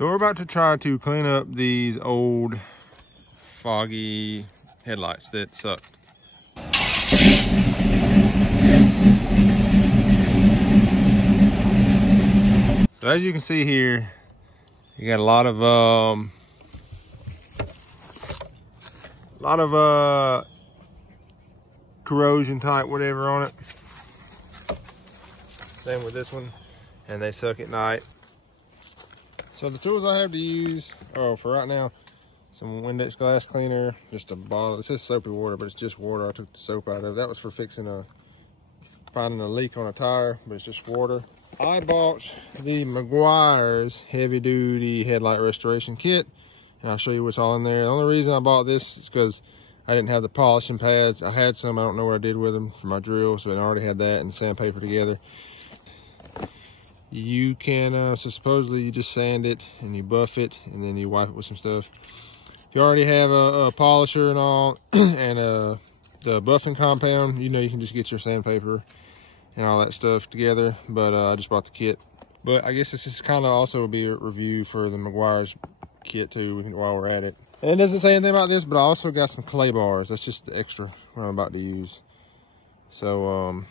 So we're about to try to clean up these old foggy headlights that suck. So as you can see here, you got a lot of corrosion type whatever on it. Same with this one, and they suck at night. So the tools I have to use are, for right now, some Windex glass cleaner, just a bottle. It says soapy water, but it's just water. I took the soap out of it. That was for finding a leak on a tire, but it's just water. I bought the Meguiars heavy duty headlight restoration kit, and I'll show you what's all in there. The only reason I bought this is because I didn't have the polishing pads. I had some, I don't know what I did with them for my drill, so I already had that and sandpaper together. You can, so supposedly you just sand it and you buff it and then you wipe it with some stuff. If you already have a polisher and all, and the buffing compound, you know, you can just get your sandpaper and all that stuff together, but I just bought the kit. But I guess this is kind of also be a review for the Meguiars kit too, while we're at it. And it doesn't say anything about this, but I also got some clay bars. That's just the extra what I'm about to use. So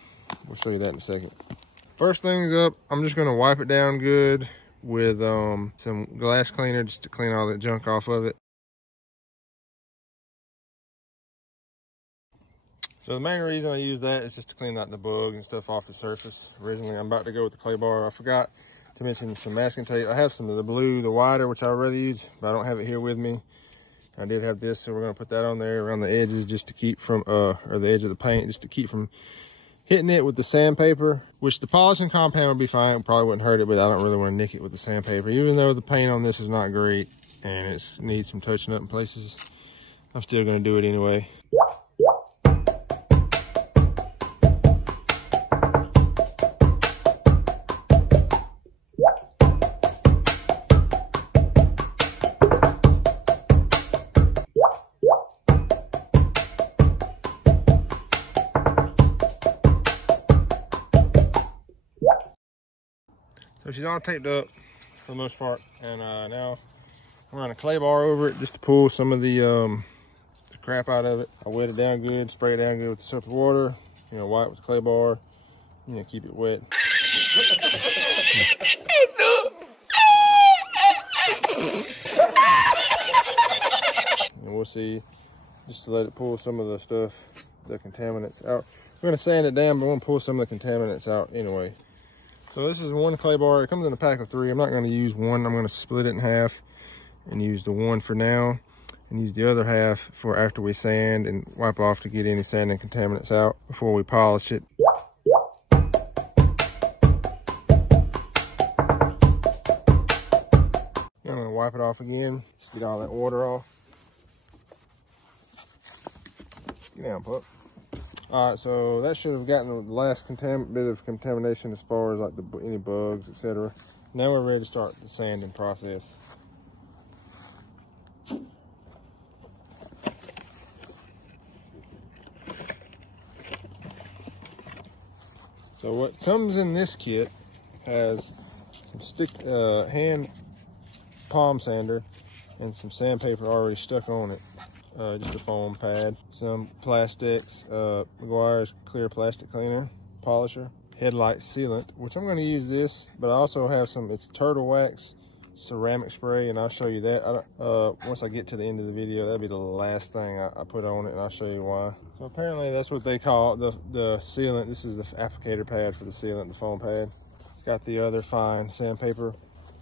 we'll show you that in a second. First things up, I'm just gonna wipe it down good with some glass cleaner just to clean all that junk off of it. So the main reason I use that is just to clean out the bugs and stuff off the surface. Originally, I'm about to go with the clay bar. I forgot to mention some masking tape. I have some of the blue, the wider, which I would rather use, but I don't have it here with me. I did have this, so we're gonna put that on there around the edges just to keep from, or the edge of the paint, just to keep from hitting it with the sandpaper, which the polishing compound would be fine. It probably wouldn't hurt it, but I don't really want to nick it with the sandpaper. Even though the paint on this is not great and it needs some touching up in places, I'm still gonna do it anyway. So she's all taped up for the most part, and now I'm running a clay bar over it just to pull some of the crap out of it. I wet it down good, spray it down good with the soapy water, you know, wipe with the clay bar, you know, keep it wet. And we'll see, just to let it pull some of the stuff, the contaminants out. We're gonna sand it down, but we're gonna pull some of the contaminants out anyway. So this is one clay bar. It comes in a pack of 3. I'm not going to use one. I'm going to split it in half and use the one for now and use the other half for after we sand and wipe off to get any sand and contaminants out before we polish it. I'm going to wipe it off again, just get all that water off. Get down, pup. All right, so that should have gotten the last bit of contamination as far as like any bugs, etc. Now we're ready to start the sanding process. So what comes in this kit has some hand palm sander and some sandpaper already stuck on it. Just a foam pad, some plastics, Meguiars clear plastic cleaner, polisher, headlight sealant, which I'm going to use this, but I also have some, it's turtle wax ceramic spray, and I'll show you that. Once I get to the end of the video, that'll be the last thing I put on it, and I'll show you why. So apparently that's what they call it, the sealant. This is the applicator pad for the sealant, the foam pad. It's got the other fine sandpaper,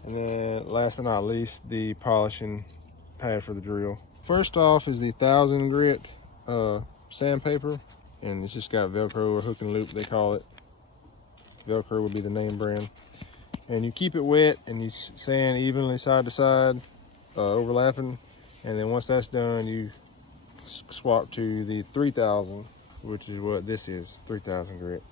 and then last but not least, the polishing pad for the drill. First off is the 1000 grit sandpaper, and it's just got Velcro or hook and loop, they call it. Velcro would be the name brand. And you keep it wet and you sand evenly side to side, overlapping. And then once that's done, you swap to the 3000, which is what this is, 3000 grit.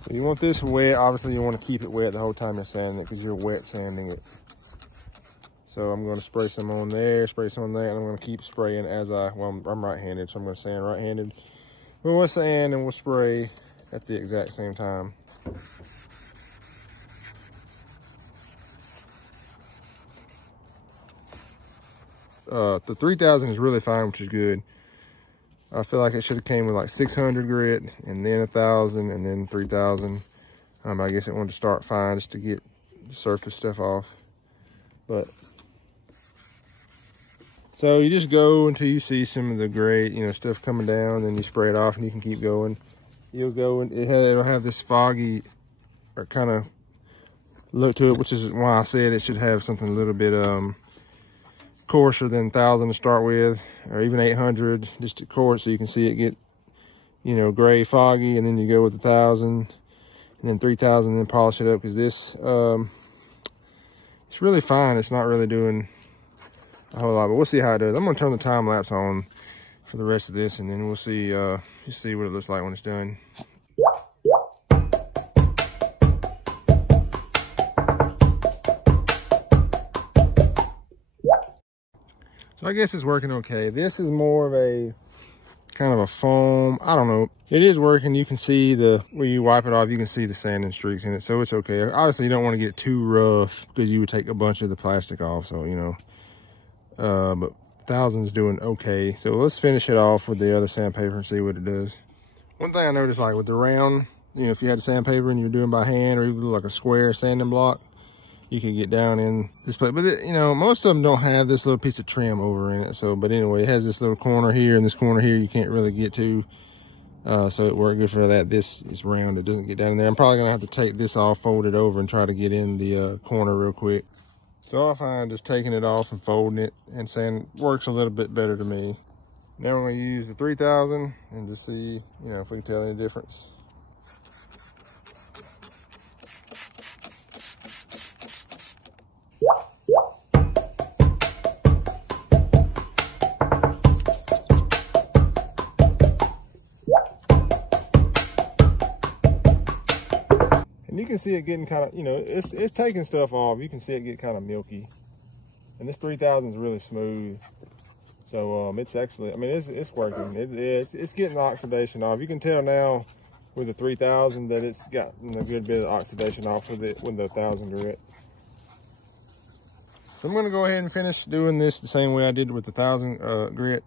So you want this wet. Obviously you want to keep it wet the whole time you're sanding it because you're wet sanding it. So I'm going to spray some on there, spray some on there, and I'm going to keep spraying as well, I'm right-handed, so I'm going to sand right-handed. we'll sand and we'll spray at the exact same time. The 3000 is really fine, which is good. I feel like it should have came with like 600 grit and then 1000 and then 3000. I guess it wanted to start fine just to get the surface stuff off. But so you just go until you see some of the gray, you know, stuff coming down, then you spray it off and you can keep going. You'll go and it'll have this foggy or kind of look to it, which is why I said it should have something a little bit coarser than 1000 to start with, or even 800, just to coarse so you can see it get, you know, gray, foggy, and then you go with 1000 and then 3000 and then polish it up, because this it's really fine. It's not really doing a whole lot, but we'll see how it does. I'm gonna turn the time lapse on for the rest of this, and then we'll see what it looks like when it's done. So I guess it's working okay. This is more of a kind of a foam. I don't know. It is working. You can see where you wipe it off, you can see the sanding streaks in it. So it's okay. Obviously you don't want to get too rough because you would take a bunch of the plastic off. So, you know, but 1000's doing okay. So let's finish it off with the other sandpaper and see what it does. One thing I noticed, like with the round, you know, if you had sandpaper and you're doing by hand or even like a square sanding block, you can get down in this place. But you know, most of them don't have this little piece of trim over in it. So, but anyway, it has this little corner here and this corner here you can't really get to. So it worked good for that. This is round, it doesn't get down in there. I'm probably gonna have to take this off, fold it over, and try to get in the corner real quick. So I find just taking it off and folding it and sand works a little bit better to me. Now I'm gonna use the 3000 and just see, you know, if we can tell any difference. You can see it getting kind of, you know, it's taking stuff off. You can see it get kind of milky. And this 3000 is really smooth. So it's actually, I mean, it's working. It's getting the oxidation off. You can tell now with the 3000 that it's gotten a good bit of oxidation off with it with the 1000 grit. So I'm gonna go ahead and finish doing this the same way I did with the 1000 grit,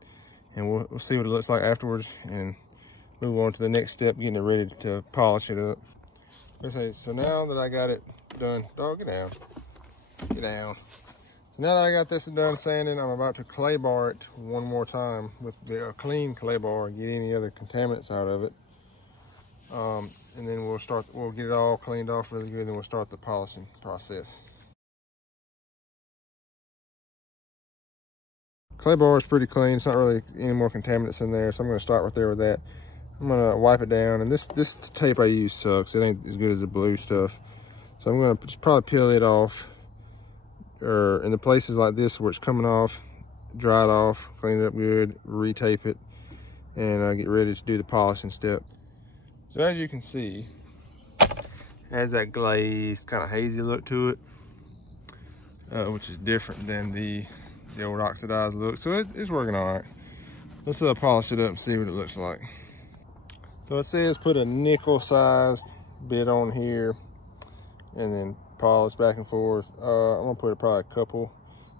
and we'll see what it looks like afterwards and move on to the next step, getting it ready to polish it up. Okay, so now that I got it done, dog, get down, get down. So now that I got this done sanding, I'm about to clay bar it one more time with the clean clay bar and get any other contaminants out of it. And then we'll get it all cleaned off really good, and we'll start the polishing process. Clay bar is pretty clean. It's not really any more contaminants in there, so I'm gonna start right there with that. I'm gonna wipe it down, and this tape I use sucks. It ain't as good as the blue stuff. So I'm gonna just probably peel it off, or in the places like this where it's coming off, dry it off, clean it up good, retape it, and get ready to do the polishing step. So as you can see, it has that glazed, kind of hazy look to it, which is different than the old oxidized look. So it's working all right. Let's polish it up and see what it looks like. So it says put a nickel sized bit on here and then polish back and forth. I'm gonna put probably a couple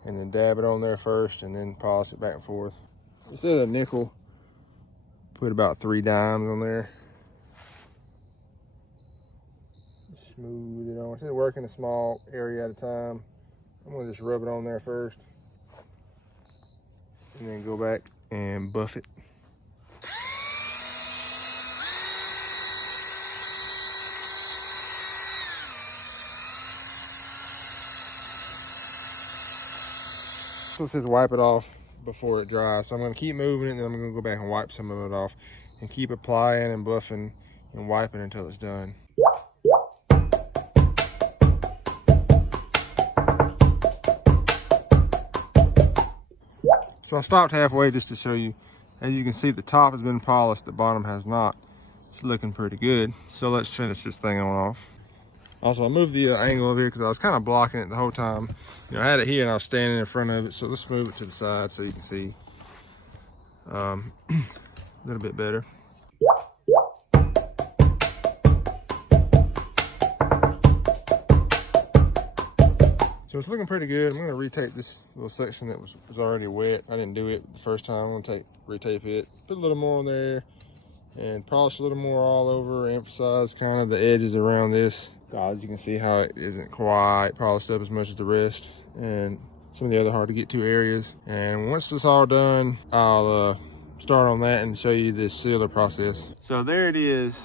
and then dab it on there first and then polish it back and forth. Instead of a nickel, put about 3 dimes on there. Smooth it on. Instead of working a small area at a time, I'm gonna just rub it on there first and then go back and buff it. So it says wipe it off before it dries. So I'm gonna keep moving it, and then I'm gonna go back and wipe some of it off and keep applying and buffing and wiping until it's done. So I stopped halfway just to show you. As you can see, the top has been polished, the bottom has not. It's looking pretty good. So let's finish this thing on off. Also, I moved the angle of it because I was kind of blocking it the whole time. You know, I had it here and I was standing in front of it. So let's move it to the side so you can see a little bit better. it's looking pretty good. I'm gonna retape this little section that was already wet. I didn't do it the first time. I'm gonna retape it, put a little more on there, and polish a little more all over, emphasize kind of the edges around this. As you can see how it isn't quite polished up as much as the rest, and some of the other hard to get to areas. And once this is all done, I'll start on that and show you this sealer process. So there it is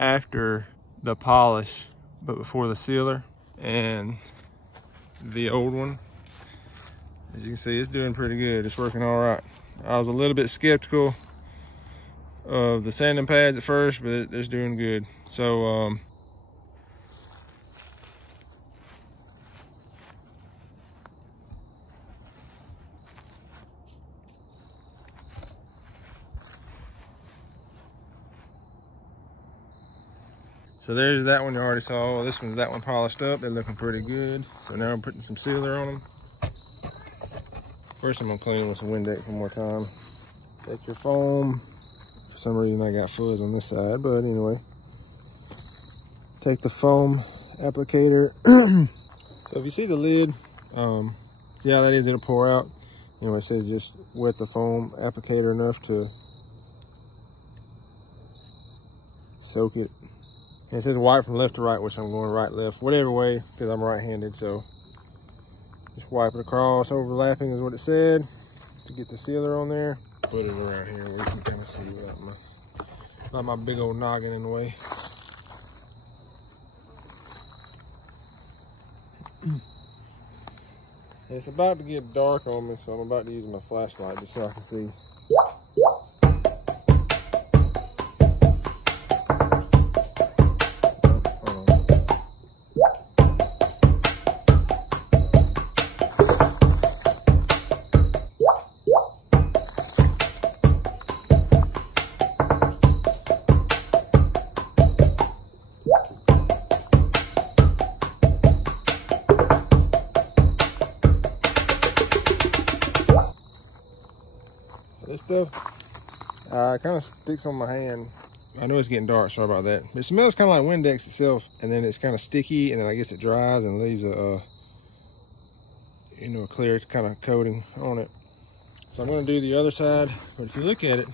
after the polish, but before the sealer, and the old one. As you can see, it's doing pretty good. It's working all right. I was a little bit skeptical of the sanding pads at first, but it's doing good. So so there's that one you already saw. This one's that one polished up. They're looking pretty good. So now I'm putting some sealer on them. First I'm gonna clean them with some Windex one more time. Take your foam. For some reason I got fuzz on this side, but anyway. Take the foam applicator. So if you see the lid, see how that is, it'll pour out. Anyway, it says just wet the foam applicator enough to soak it. And it says wipe from left to right, which I'm going right, left, whatever way, because I'm right-handed. So just wipe it across, overlapping is what it said, to get the sealer on there. Put it around here where you can kind of see without my big old noggin in the way. It's about to get dark on me, so I'm about to use my flashlight just so I can see. This stuff kind of sticks on my hand. I know it's getting dark, sorry about that. It smells kind of like Windex itself, and then it's kind of sticky, and then I guess it dries and leaves a, you know, a clear kind of coating on it. So I'm gonna do the other side, but if you look at it,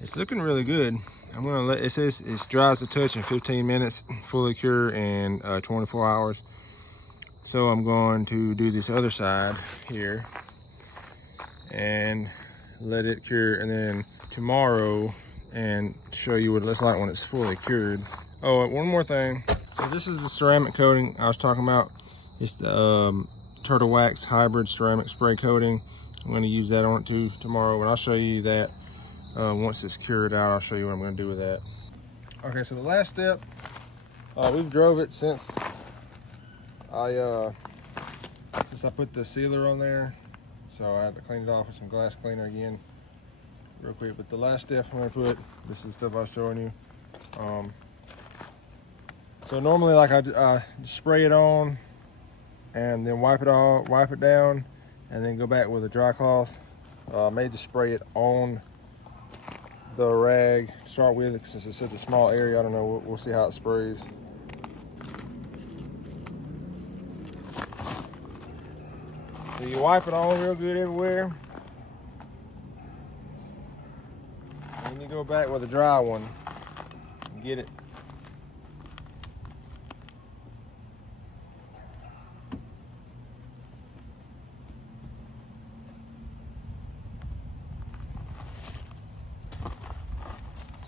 it's looking really good. I'm gonna let, it says it dries to touch in 15 minutes, fully cure in 24 hours. So I'm going to do this other side here and let it cure, and then tomorrow and show you what it looks like when it's fully cured. Oh, one more thing. So this is the ceramic coating I was talking about. It's the Turtle Wax Hybrid Ceramic Spray Coating. I'm going to use that on it too tomorrow, and I'll show you that once it's cured out. I'll show you what I'm going to do with that. Okay, so the last step, we've drove it since I put the sealer on there. So I had to clean it off with some glass cleaner again real quick. But the last step I'm gonna put, this is the stuff I was showing you. So normally like I spray it on and then wipe it down, and then go back with a dry cloth. I may just spray it on the rag to start with, since it's such a small area. I don't know, we'll see how it sprays. So you wipe it on real good everywhere. And then you go back with a dry one and get it.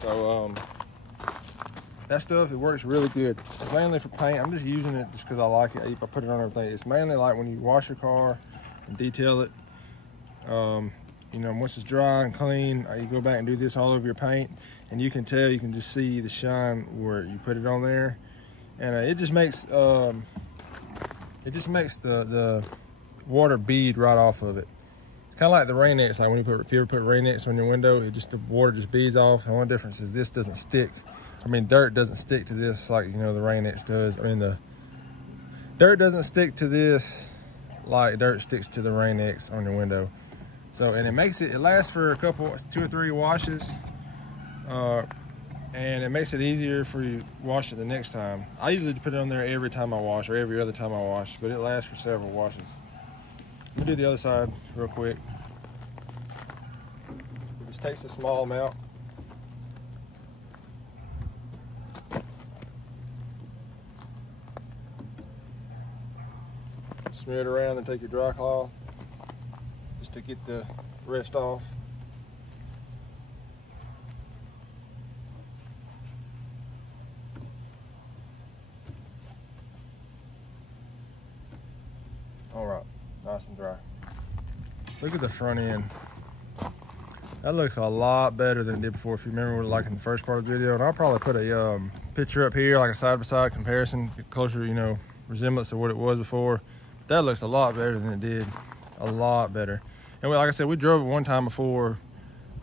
So that stuff, it works really good. It's mainly for paint. I'm just using it just because I like it. I put it on everything. It's mainly like when you wash your car and detail it. You know, once it's dry and clean, you go back and do this all over your paint, and you can tell, you can just see the shine where you put it on there, and it just makes the water bead right off of it. It's kind of like the Rain-X. Like when if you ever put Rain-X on your window, the water just beads off. The only difference is this doesn't stick. I mean, dirt doesn't stick to this like, you know, the Rain-X does. I mean, the dirt doesn't stick to this like dirt sticks to the Rain-X on your window. So, and it lasts for a couple, 2 or 3 washes. and it makes it easier for you to wash it the next time. I usually put it on there every time I wash, or every other time I wash, but it lasts for several washes. Let me do the other side real quick. It just takes a small amount. Smear it around and take your dry cloth just to get the rest off. All right, nice and dry. Look at the front end. That looks a lot better than it did before. If you remember, like in the first part of the video, and I'll probably put a picture up here, like a side-by-side comparison, closer, you know, resemblance to what it was before. But that looks a lot better than it did, a lot better. And like I said, we drove it one time before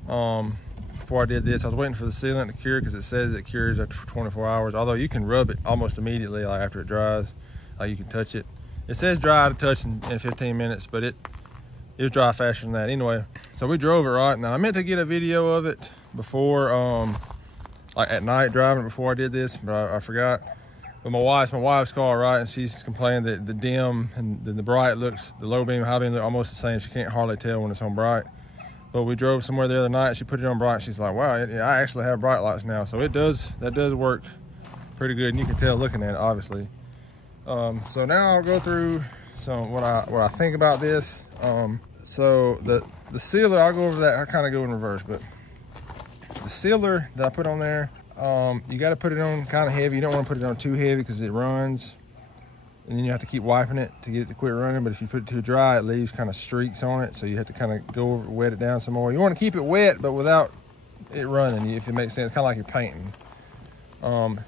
I did this. I was waiting for the sealant to cure because it says it cures after 24 hours. Although you can rub it almost immediately, like after it dries, like you can touch it. It says dry to touch in 15 minutes, but it was dry faster than that. Anyway, so we drove it right. Now I meant to get a video of it before, like at night driving it before I did this, but I forgot. But my wife's car, right, and she's complaining that the dim and the bright looks, the low beam, high beam look almost the same. She can't hardly tell when it's on bright. But we drove somewhere the other night. She put it on bright. She's like, wow, I actually have bright lights now. So that does work pretty good, and you can tell looking at it, obviously. So now I'll go through some what I think about this. So the sealer, I'll go over that. I kind of go in reverse, but the sealer that I put on there, you got to put it on kind of heavy. You don't want to put it on too heavy because it runs, and then you have to keep wiping it to get it to quit running. But if you put it too dry, it leaves kind of streaks on it, so you have to kind of go over, wet it down some more. You want to keep it wet, but without it running, if it makes sense, kind of like you're painting. And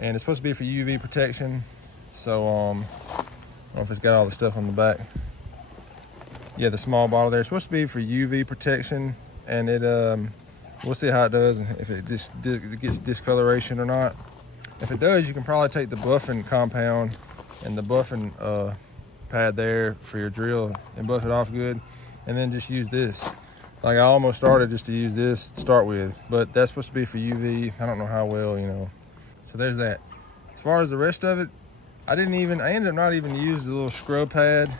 it's supposed to be for UV protection. So I don't know if it's got all the stuff on the back. Yeah, the small bottle there. It's supposed to be for UV protection, and it we'll see how it does, if it just gets discoloration or not. If it does, you can probably take the buffing compound and the buffing pad there for your drill and buff it off good, and then just use this. Like I almost started just to use this to start with, but that's supposed to be for UV. I don't know how well, you know. So there's that. As far as the rest of it, I ended up not even using the little scrub pad.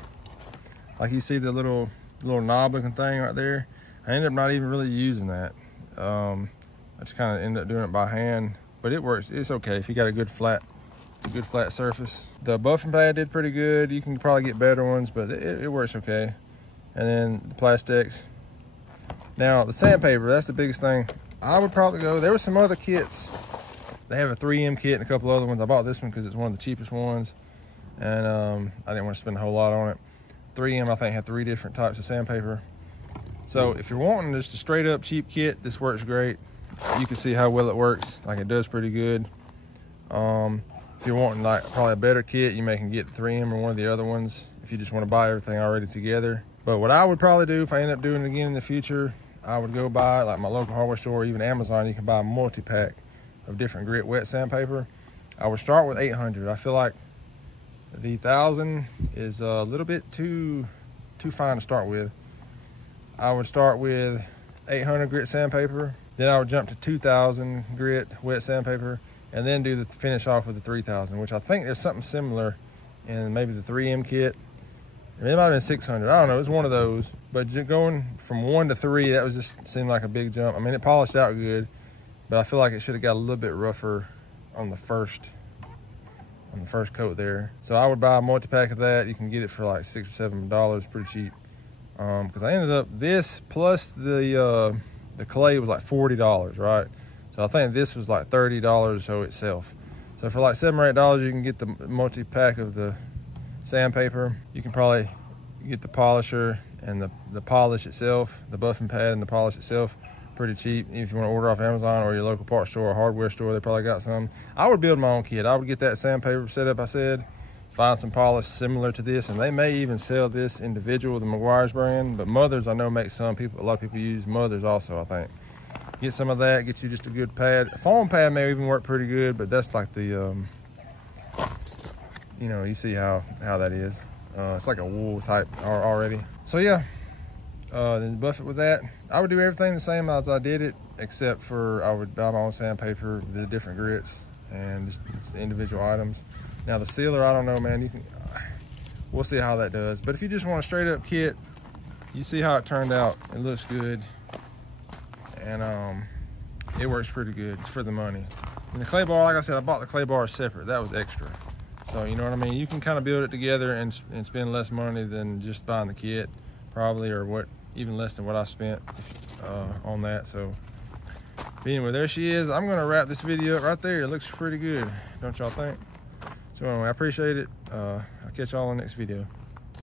Like you see the little knob looking thing right there. I ended up not even really using that. I just kind of ended up doing it by hand, but it works. It's okay if you got a good flat surface. The buffing pad did pretty good. You can probably get better ones, but it works okay. And then the plastics. Now the sandpaper, that's the biggest thing. I would probably go, there were some other kits. They have a 3M kit and a couple other ones. I bought this one because it's one of the cheapest ones, and I didn't want to spend a whole lot on it. 3M, I think, had 3 different types of sandpaper. So if you're wanting just a straight up cheap kit, this works great. You can see how well it works. Like it does pretty good. If you're wanting like probably a better kit, you may can get 3M or one of the other ones if you just want to buy everything already together. But what I would probably do if I end up doing it again in the future, I would go buy, like my local hardware store or even Amazon, you can buy a multi-pack of different grit wet sandpaper. I would start with 800. I feel like the 1000 is a little bit too fine to start with. I would start with 800 grit sandpaper, then I would jump to 2000 grit wet sandpaper, and then do the finish off with the 3000, which I think there's something similar in maybe the 3M kit. It might have been 600, I don't know, it's one of those. But just going from 1 to 3, that was just seemed like a big jump. I mean, it polished out good, but I feel like it should have got a little bit rougher on the first coat there. So I would buy a multi-pack of that. You can get it for like $6 or $7, pretty cheap. Because I ended up, this plus the clay was like $40, right? So I think this was like $30 so itself. So for like $7 or $8, you can get the multi-pack of the sandpaper. You can probably get the polisher and the polish itself, the buffing pad and the polish itself, pretty cheap. If you want to order off Amazon or your local parts store or hardware store, they probably got some. I would build my own kit. I would get that sandpaper set up, I said, find some polish similar to this, and they may even sell this individual, the Meguiars brand, but Mothers I know makes some. A lot of people use Mothers also, I think. Get some of that, get you just a good pad. A foam pad may even work pretty good, but that's like the, you know, you see how that is. It's like a wool type already. So yeah, then buff it with that. I would do everything the same as I did it except for I would buy my own sandpaper, the different grits, and just the individual items. Now the sealer, I don't know, man. We'll see how that does. But if you just want a straight up kit, you see how it turned out. It looks good, and it works pretty good. It's for the money. And the clay bar, like I said, I bought the clay bar separate. That was extra. So you know what I mean? You can kind of build it together and spend less money than just buying the kit, probably, or even less than what I spent on that. So but anyway, there she is. I'm gonna wrap this video up right there. It looks pretty good, don't y'all think? So anyway, I appreciate it. I'll catch y'all in the next video.